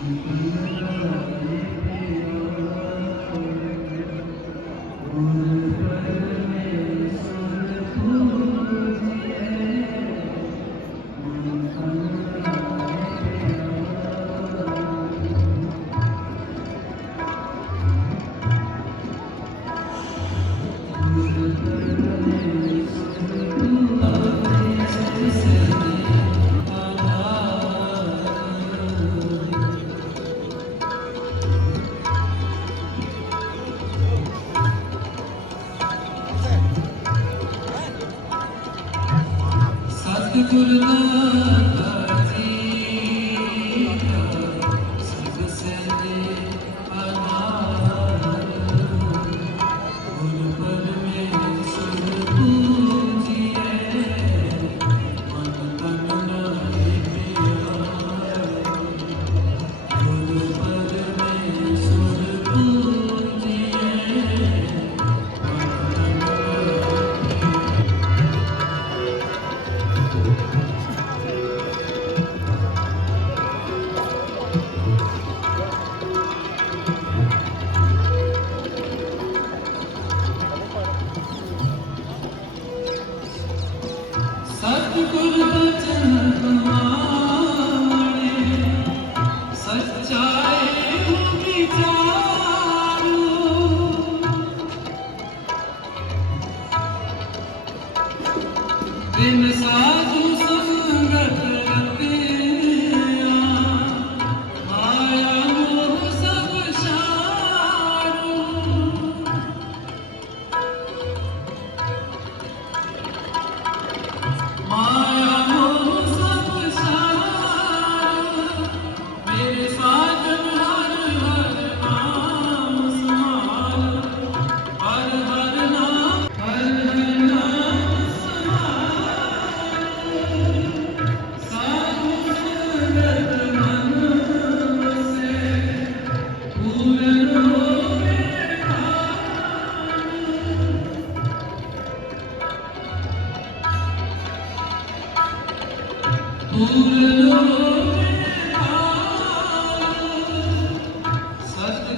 Mm-hmm. ਸਤਿਗੁਰ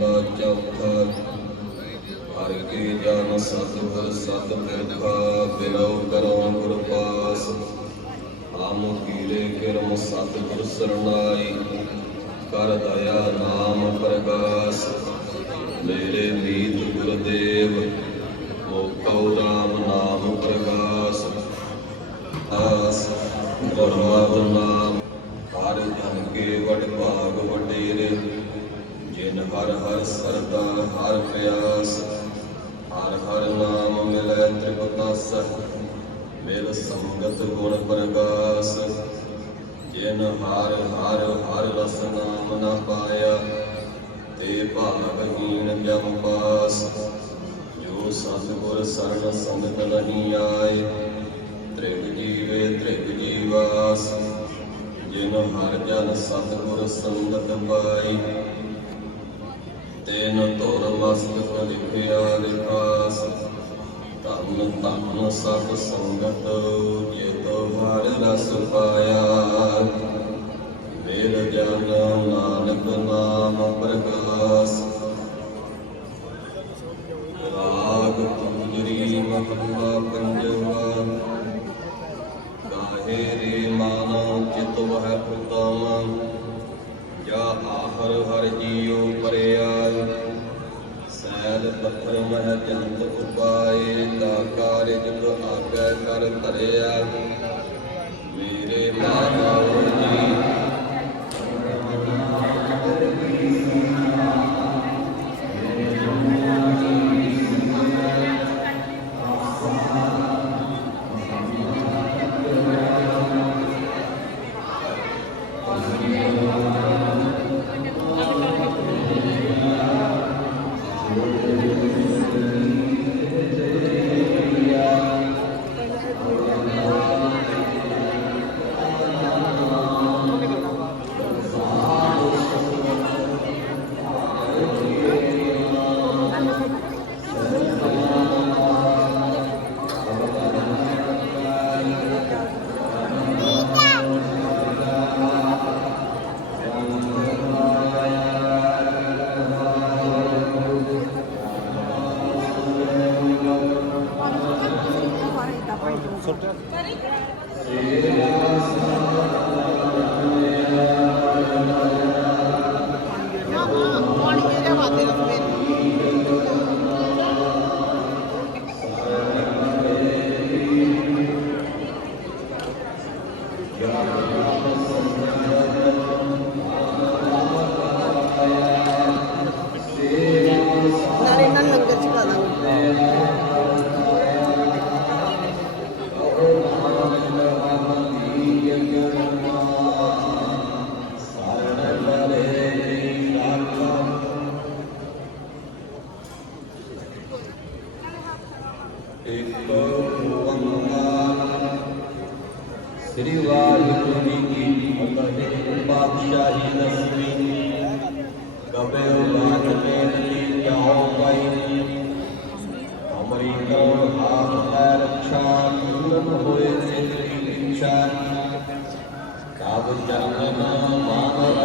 ਮਹੱਲਾ ਚੌਥਾ ਹਰ ਕੇ ਜਨ ਸਤਿਗੁਰ ਸਤ ਮਿਰਖਾ ਬਿਨਉ ਕਰੋ ਗੁਰ ਪਾਸ ਆਮੋ ਕੀਲੇ ਕਿਰਮ ਸਤਿਗੁਰ ਸਰਣਾਈ ਕਰ ਦਇਆ ਨਾਮ ਪ੍ਰਗਾਸ ਮੇਰੇ ਮੀਤ ਗੁਰਦੇਵ ਓ ਕਉ ਰਾਮ ਨਾਮ ਪ੍ਰਗਾਸ ਆਸ ਗੁਰਮਤਿ ਨਾਮ, ਹਰ ਜਨ ਕੇ ਵਡਭਾ ਬਿਨ ਹਰ ਹਰ ਸਰਦਾ ਹਰ ਪਿਆਸ, ਹਰ ਹਰ ਨਾਮ ਮਿਲੈ ਤ੍ਰਿਪਤਾਸ ਮੇਰ ਸੰਗਤ ਗੁਣ ਪ੍ਰਗਾਸ। ਜਿਨ ਹਰ ਹਰ ਹਰ ਰਸ ਨਾਮ ਨਾ ਪਾਇਆ, ਤੇ ਭਾਗਹੀਨ ਜਮ ਪਾਸ। ਜੋ ਸਤਿਗੁਰ ਸਰਣ ਸੰਗਤ ਨਹੀਂ ਆਏ, ਤ੍ਰਿਗ ਜੀਵੇ ਤ੍ਰਿਗ ਜੀਵਾਸ। ਜਿਨ ਹਰ ਜਨ ਸਤਿਗੁਰ ਸੰਗਤ ਪਾਈ ਤੈਨ ਧੁਰ ਮਸਤਕ ਲਿਖਿਆ ਲਿਖਾਸ ਧੰਨ ਧੰਨ ਸਤ ਸੰਗਤ ਜੇਤੋ ਹਰ ਰਸ ਪਾਇਆ। ਕਰ ਧਰਿਆ ਮੇਰੇ ਮਾਨਵ ਇੱਕ ਓੰਕਾਰ ਸ੍ਰੀ ਵਾਹਿਗੁਰੂ ਜੀ ਕੀ ਫਤਿਹ। ਪਾਤਸ਼ਾਹੀ ਦਸਵੀਂ ਕਬੇ ਬਾਤ ਮੇਰੀ ਜਾਓ ਪਾਈ ਅਮਰੀ ਕਰਮ ਹਾਥ ਹੈ ਰਖਸ਼ਾ ਪੂਰਨ ਹੋਏ ਤੇਰੀ ਇੱਛਾ ਕਾਬ ਜਨਮ ਮਾਨ